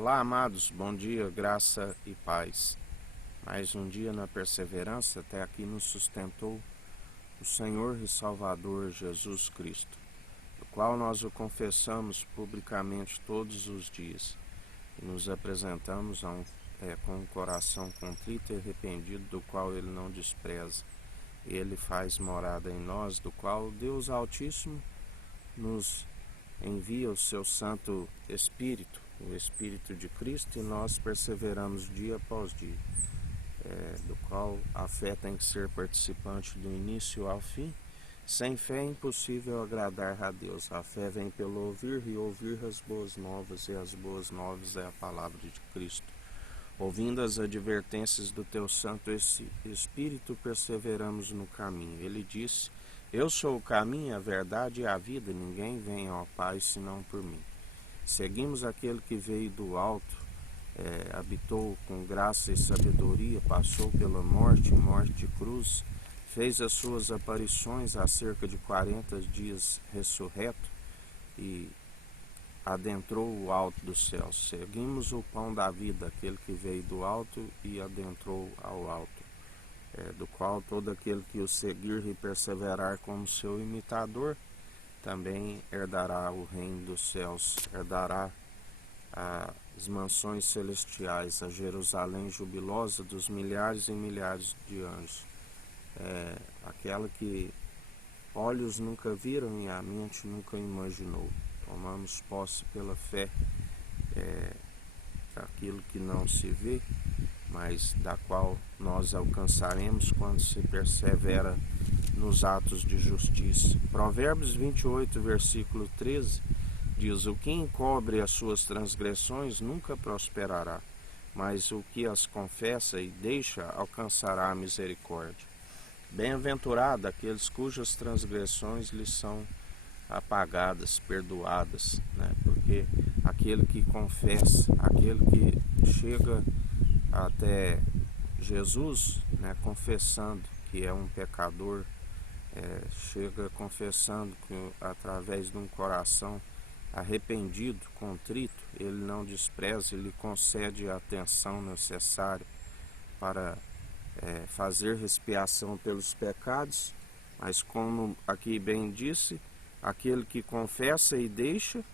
Olá, amados, bom dia, graça e paz. Mais um dia na perseverança, até aqui nos sustentou o Senhor e Salvador Jesus Cristo, do qual nós o confessamos publicamente todos os dias e nos apresentamos com um coração contrito e arrependido, do qual Ele não despreza. Ele faz morada em nós, do qual Deus Altíssimo nos envia o seu Santo Espírito, o Espírito de Cristo, e nós perseveramos dia após dia, do qual a fé tem que ser participante do início ao fim. Sem fé é impossível agradar a Deus. A fé vem pelo ouvir, e ouvir as boas novas, e as boas novas é a palavra de Cristo. Ouvindo as advertências do teu Santo Espírito, perseveramos no caminho. Ele disse: eu sou o caminho, a verdade e a vida, ninguém vem ao Pai senão por mim. Seguimos aquele que veio do alto, habitou com graça e sabedoria, passou pela morte de cruz, fez as suas aparições há cerca de 40 dias ressurreto e adentrou o alto dos céus. Seguimos o pão da vida, aquele que veio do alto e adentrou ao alto, do qual todo aquele que o seguir e perseverar como seu imitador também herdará o reino dos céus, herdará as mansões celestiais, a Jerusalém jubilosa dos milhares e milhares de anjos, aquela que olhos nunca viram e a mente nunca imaginou. Tomamos posse pela fé daquilo que não se vê, mas da qual nós alcançaremos quando se persevera nos atos de justiça. Provérbios 28, versículo 13, diz: o que encobre as suas transgressões nunca prosperará, mas o que as confessa e deixa alcançará a misericórdia. Bem-aventurado aqueles cujas transgressões lhes são apagadas, perdoadas, porque aquele que confessa, aquele que chega até Jesus, confessando que é um pecador, chega confessando que através de um coração arrependido, contrito, ele não despreza, ele concede a atenção necessária para fazer expiação pelos pecados. Mas como aqui bem disse, aquele que confessa e deixa,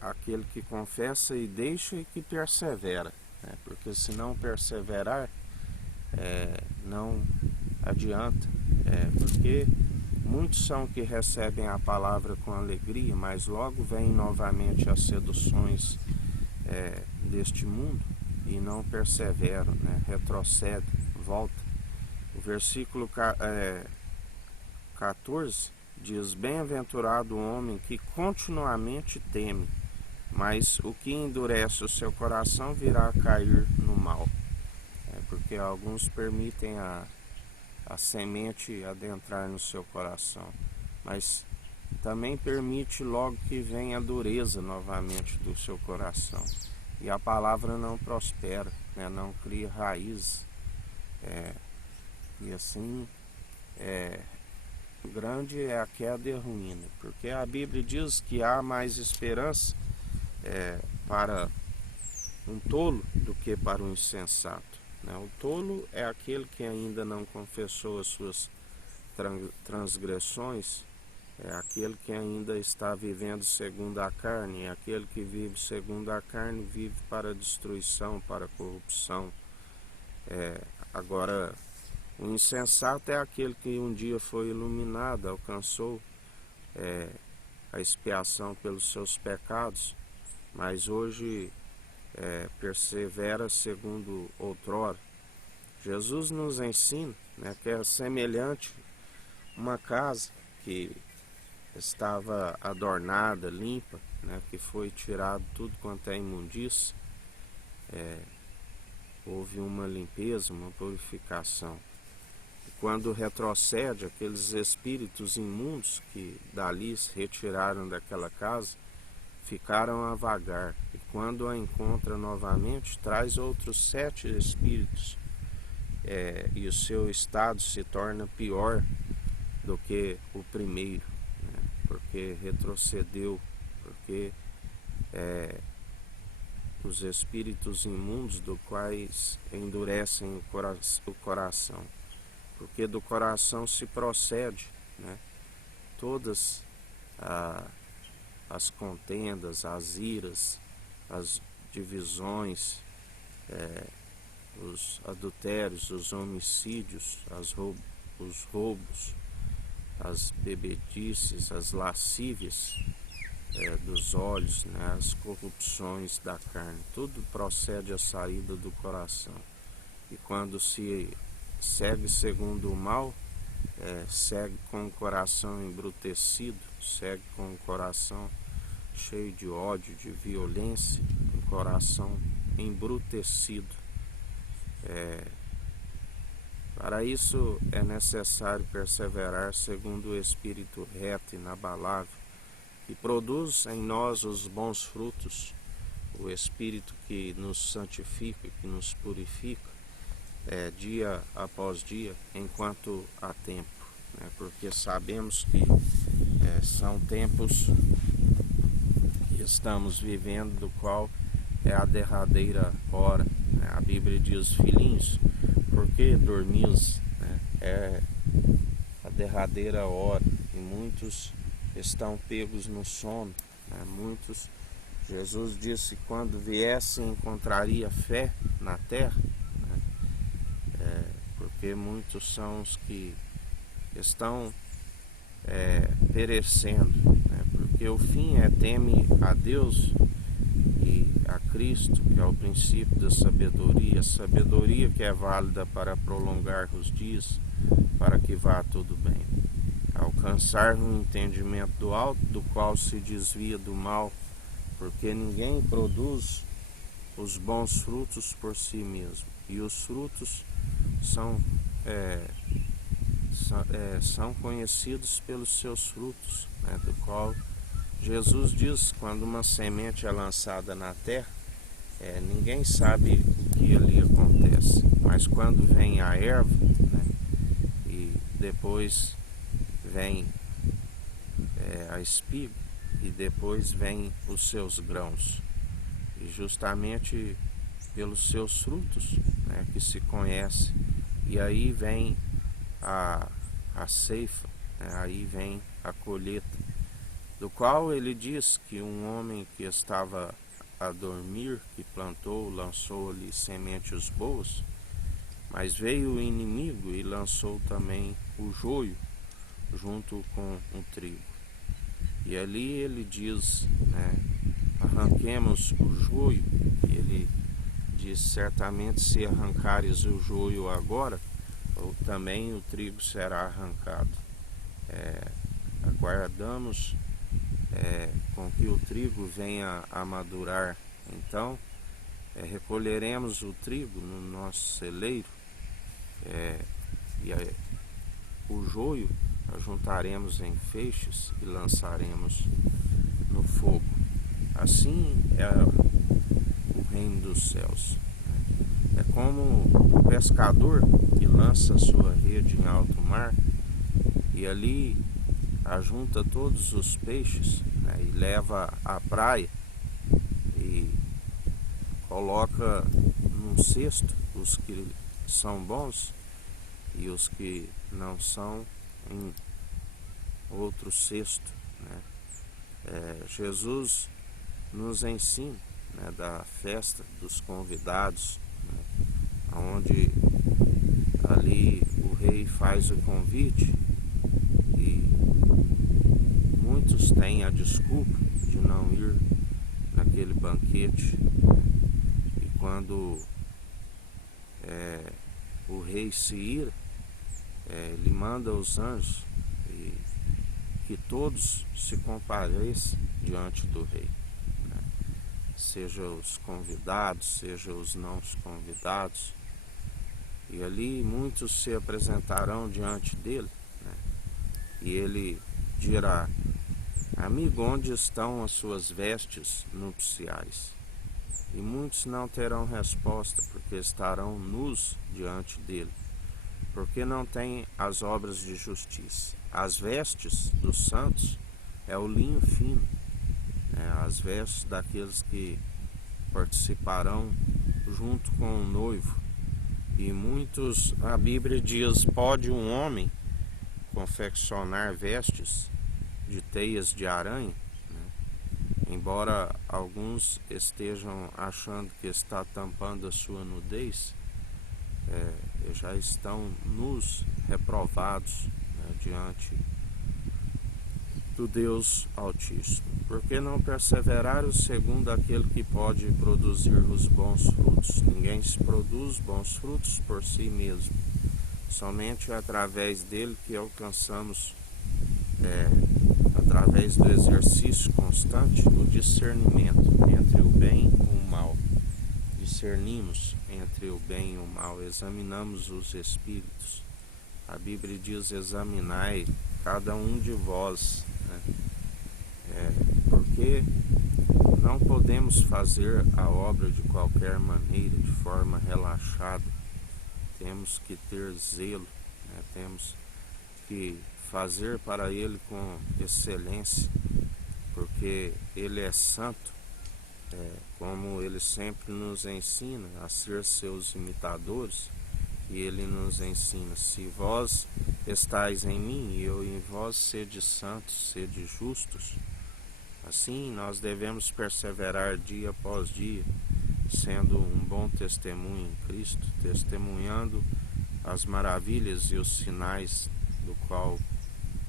aquele que confessa e deixa e que persevera, porque se não perseverar, não adianta, porque muitos são que recebem a palavra com alegria, mas logo vêm novamente as seduções deste mundo e não perseveram, retrocedem, voltam. O versículo 14 diz: bem-aventurado o homem que continuamente teme, mas o que endurece o seu coração virá a cair no mal. Porque alguns permitem a semente adentrar no seu coração, mas também permite logo que venha a dureza novamente do seu coração, e a palavra não prospera, não cria raiz, e assim grande é a queda e a ruína, porque a Bíblia diz que há mais esperança para um tolo do que para um insensato. O tolo é aquele que ainda não confessou as suas transgressões, é aquele que ainda está vivendo segundo a carne, é aquele que vive segundo a carne, vive para a destruição, para a corrupção. Agora, o insensato é aquele que um dia foi iluminado, alcançou a expiação pelos seus pecados, mas hoje persevera segundo outrora. Jesus nos ensina que é semelhante uma casa que estava adornada, limpa, que foi tirado tudo quanto é imundícia, houve uma limpeza, uma purificação. E quando retrocede, aqueles espíritos imundos que dali se retiraram daquela casa ficaram a vagar, e quando a encontra novamente, traz outros 7 espíritos, e o seu estado se torna pior do que o primeiro, porque retrocedeu, porque os espíritos imundos do quais endurecem o coração, porque do coração se procede, né, todas as contendas, as iras, as divisões, os adultérios, os homicídios, os roubos, as bebedices, as lascívias dos olhos, né, as corrupções da carne, tudo procede à saída do coração. E quando se segue segundo o mal, segue com o coração embrutecido, segue com o coração cheio de ódio, de violência, um coração embrutecido. Para isso é necessário perseverar segundo o Espírito reto e inabalável, que produz em nós os bons frutos, o Espírito que nos santifica, que nos purifica, dia após dia, enquanto há tempo, né? Porque sabemos que são tempos que estamos vivendo, do qual é a derradeira hora, né? A Bíblia diz: filhinhos, por que dormis? Né? É a derradeira hora, e muitos estão pegos no sono, né? Jesus disse que quando viesse encontraria fé na terra, né? Porque muitos são os que estão perecendo, né? Porque o fim teme a Deus e a Cristo, que é o princípio da sabedoria, sabedoria que é válida para prolongar os dias, para que vá tudo bem. Alcançar um entendimento do alto, do qual se desvia do mal, porque ninguém produz os bons frutos por si mesmo, e os frutos são conhecidos pelos seus frutos, né? Do qual Jesus diz: quando uma semente é lançada na terra, ninguém sabe o que ali acontece, mas quando vem a erva, né, e depois vem a espiga, e depois vem os seus grãos, e justamente pelos seus frutos, né, que se conhece, e aí vem a ceifa, né, aí vem a colheita, do qual ele diz que um homem que estava a dormir, que plantou, lançou ali sementes boas, mas veio o inimigo e lançou também o joio junto com o trigo. E ali ele diz, né, arranquemos o joio, e ele diz: certamente se arrancares o joio agora, também o trigo será arrancado. Aguardamos com que o trigo venha a madurar, então recolheremos o trigo no nosso celeiro, e o joio ajuntaremos em feixes e lançaremos no fogo. Assim é o reino dos céus. É como o pescador que lança sua rede em alto mar e ali ajunta todos os peixes, né, e leva à praia e coloca num cesto os que são bons e os que não são em outro cesto, né? Jesus nos ensina, né, da festa dos convidados, né, onde ali o rei faz o convite e muitos têm a desculpa de não ir naquele banquete, né? E quando o rei se ira, ele manda os anjos e que todos se compareçam diante do rei, né? Seja os convidados, seja os não convidados, e ali muitos se apresentarão diante dele, né? E ele dirá: amigo, onde estão as suas vestes nupciais? E muitos não terão resposta, porque estarão nus diante dele, porque não têm as obras de justiça. As vestes dos santos é o linho fino, as vestes daqueles que participarão junto com o noivo. E muitos, a Bíblia diz, pode um homem confeccionar vestes de teias de aranha, né? Embora alguns estejam achando que está tampando a sua nudez, já estão nus, reprovados, né, diante do Deus Altíssimo. Por que não perseveraram segundo aquele que pode produzir os bons frutos? Ninguém se produz bons frutos por si mesmo. Somente através dele que alcançamos, através do exercício constante, o discernimento entre o bem e o mal. Discernimos entre o bem e o mal, examinamos os espíritos. A Bíblia diz: examinai cada um de vós, né? Porque não podemos fazer a obra de qualquer maneira, de forma relaxada. Temos que ter zelo, né? Temos que fazer para Ele com excelência, porque Ele é santo, como Ele sempre nos ensina a ser seus imitadores. E Ele nos ensina: se vós estáis em mim e eu em vós, sede santos, sede justos. Assim nós devemos perseverar dia após dia, sendo um bom testemunho em Cristo, testemunhando as maravilhas e os sinais do qual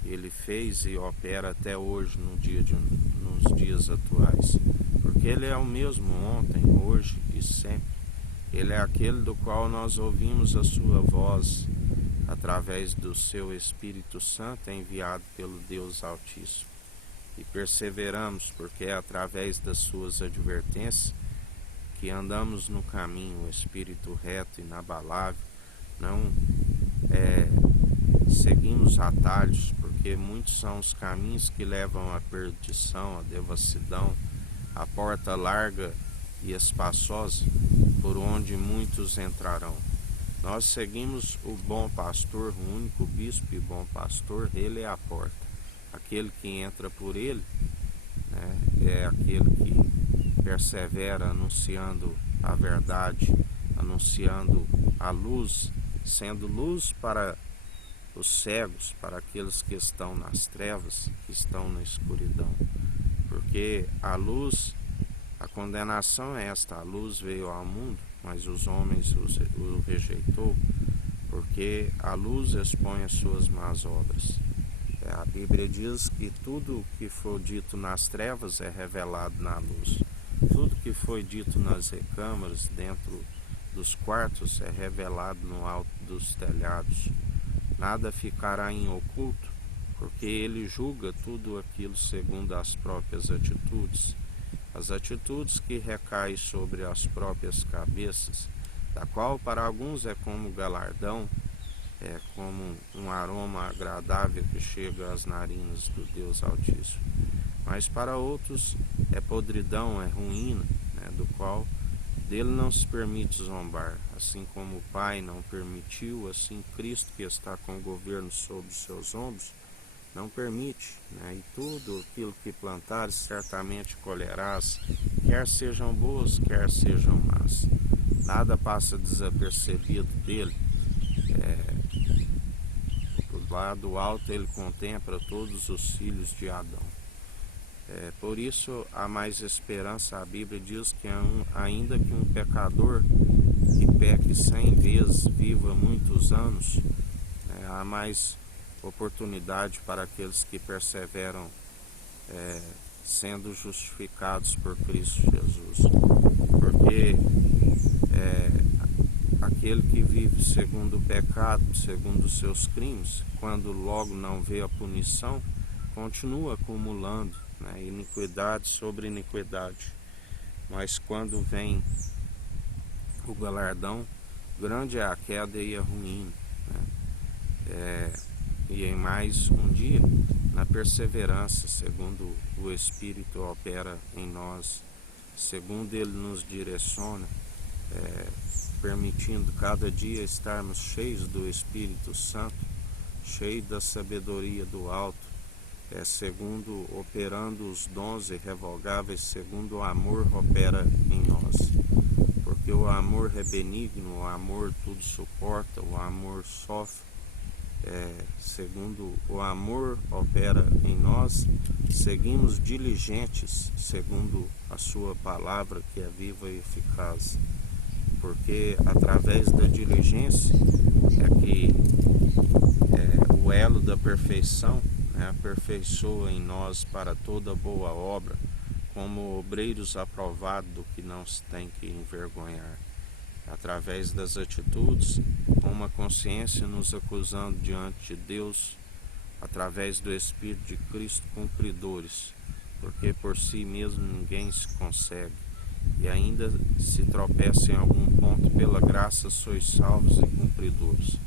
Ele fez e opera até hoje nos dias atuais. Porque Ele é o mesmo ontem, hoje e sempre. Ele é aquele do qual nós ouvimos a sua voz através do seu Espírito Santo enviado pelo Deus Altíssimo. E perseveramos, porque é através das suas advertências que andamos no caminho, o Espírito reto, inabalável. Não seguimos atalhos, porque muitos são os caminhos que levam à perdição, à devassidão, a porta larga e espaçosa, por onde muitos entrarão. Nós seguimos o bom pastor, o único bispo e bom pastor. Ele é a porta. Aquele que entra por ele, né, é aquele que persevera anunciando a verdade, anunciando a luz, sendo luz para os cegos, para aqueles que estão nas trevas, que estão na escuridão. Porque a luz, a condenação é esta: a luz veio ao mundo, mas os homens o rejeitou, porque a luz expõe as suas más obras. A Bíblia diz que tudo que for dito nas trevas é revelado na luz. Tudo que foi dito nas recâmaras, dentro dos quartos, é revelado no alto dos telhados. Nada ficará em oculto, porque Ele julga tudo aquilo segundo as próprias atitudes. As atitudes que recaem sobre as próprias cabeças, da qual para alguns é como galardão, é como um aroma agradável que chega às narinas do Deus Altíssimo. Mas para outros é podridão, é ruína, né, do qual dele não se permite zombar. Assim como o Pai não permitiu, assim Cristo, que está com o governo sobre os seus ombros, não permite, né? E tudo aquilo que plantares certamente colherás, quer sejam boas, quer sejam más. Nada passa desapercebido dele. Lá do alto ele contempla todos os filhos de Adão. Por isso há mais esperança. A Bíblia diz que ainda que um pecador que peque 100 vezes viva muitos anos, há mais oportunidade para aqueles que perseveram sendo justificados por Cristo Jesus. Porque aquele que vive segundo o pecado, segundo os seus crimes, quando logo não vê a punição, continua acumulando, né, iniquidade sobre iniquidade. Mas quando vem o galardão, grande é a queda e a ruína, né? E em mais um dia, na perseverança, segundo o Espírito opera em nós, segundo Ele nos direciona, permitindo cada dia estarmos cheios do Espírito Santo, cheios da sabedoria do alto, segundo operando os dons irrevogáveis, segundo o amor opera em nós. Porque o amor é benigno, o amor tudo suporta, o amor sofre. Segundo o amor opera em nós, seguimos diligentes, segundo a sua palavra que é viva e eficaz. Porque através da diligência é que o elo da perfeição aperfeiçoa em nós para toda boa obra, como obreiros aprovados do que não se tem que envergonhar. Através das atitudes, com uma consciência nos acusando diante de Deus, através do Espírito de Cristo, cumpridores, porque por si mesmo ninguém se consegue, e ainda se tropeça em algum ponto, pela graça sois salvos e cumpridores.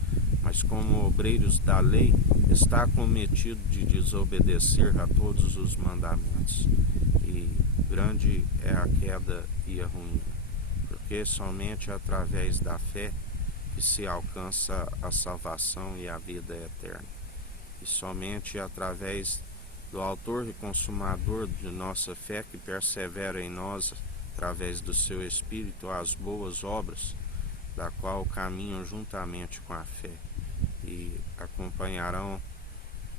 Mas como obreiros da lei, está cometido de desobedecer a todos os mandamentos, e grande é a queda e a ruína, porque somente através da fé que se alcança a salvação e a vida eterna, e somente através do autor e consumador de nossa fé, que persevera em nós, através do seu Espírito, as boas obras, da qual caminham juntamente com a fé, e acompanharão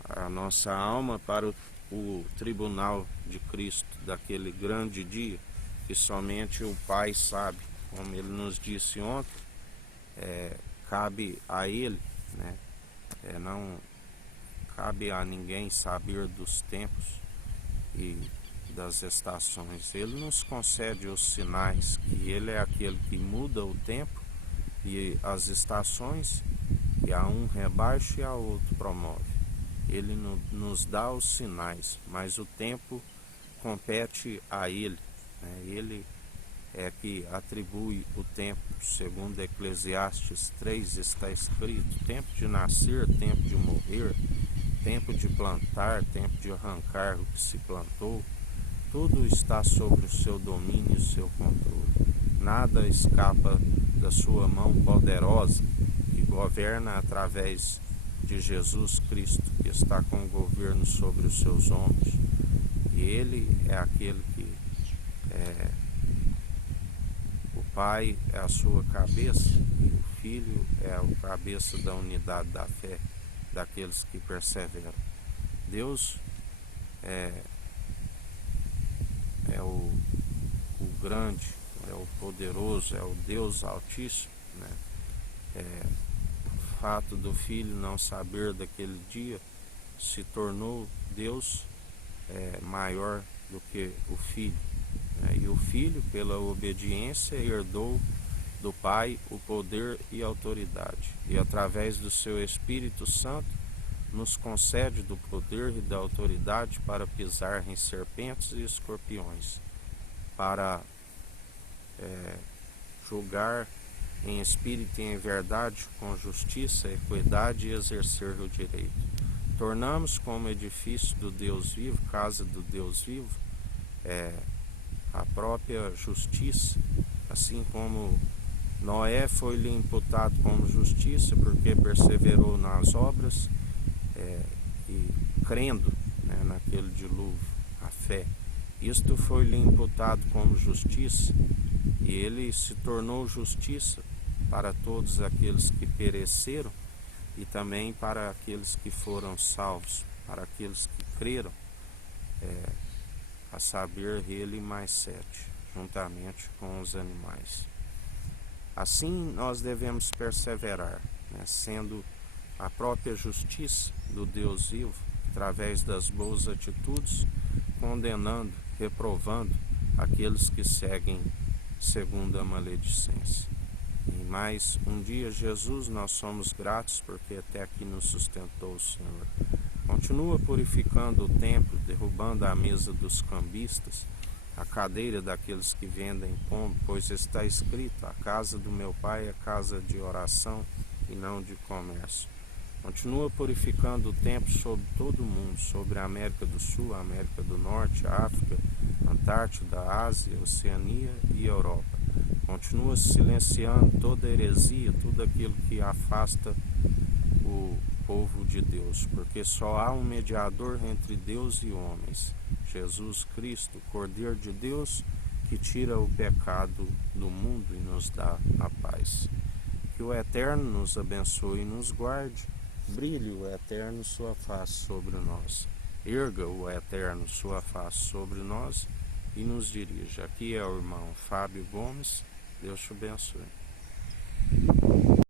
a nossa alma para o tribunal de Cristo, daquele grande dia, que somente o Pai sabe. Como ele nos disse ontem, cabe a ele, não cabe a ninguém saber dos tempos e das estações. Ele nos concede os sinais, que ele é aquele que muda o tempo e as estações, e a um rebaixa e a outro promove. Ele nos dá os sinais, mas o tempo compete a ele, Ele é que atribui o tempo. Segundo Eclesiastes 3 está escrito: tempo de nascer, tempo de morrer, tempo de plantar, tempo de arrancar o que se plantou. Tudo está sobre o seu domínio e o seu controle. Nada escapa da sua mão poderosa, que governa através de Jesus Cristo, que está com o governo sobre os seus ombros. E ele é aquele que o Pai é a sua cabeça, e o Filho é o cabeça da unidade da fé, daqueles que perseveram. Deus é o grande, é o poderoso, é o Deus Altíssimo, O fato do Filho não saber daquele dia se tornou Deus maior do que o Filho, E o Filho, pela obediência, herdou do Pai o poder e a autoridade, e através do seu Espírito Santo nos concede do poder e da autoridade para pisar em serpentes e escorpiões, para julgar em espírito e em verdade, com justiça, equidade e exercer o direito. Tornamos como edifício do Deus vivo, casa do Deus vivo, a própria justiça, assim como Noé foi-lhe imputado como justiça, porque perseverou nas obras, e crendo naquele dilúvio, a fé. Isto foi-lhe imputado como justiça, e ele se tornou justiça para todos aqueles que pereceram e também para aqueles que foram salvos, para aqueles que creram, a saber, ele mais 7, juntamente com os animais. Assim nós devemos perseverar, sendo a própria justiça do Deus vivo, através das boas atitudes, condenando, reprovando aqueles que seguem segundo a maledicência. Em mais um dia, Jesus, nós somos gratos porque até aqui nos sustentou o Senhor. Continua purificando o templo, derrubando a mesa dos cambistas, a cadeira daqueles que vendem pombo, pois está escrito: a casa do meu Pai é casa de oração e não de comércio. Continua purificando o templo sobre todo o mundo, sobre a América do Sul, a América do Norte, a África, a Antártida, a Ásia, a Oceania e a Europa. Continua silenciando toda heresia, tudo aquilo que afasta povo de Deus, porque só há um mediador entre Deus e homens, Jesus Cristo, Cordeiro de Deus, que tira o pecado do mundo e nos dá a paz. Que o Eterno nos abençoe e nos guarde, brilhe o Eterno sua face sobre nós, erga o Eterno sua face sobre nós e nos dirija. Aqui é o irmão Fábio Gomes, Deus te abençoe.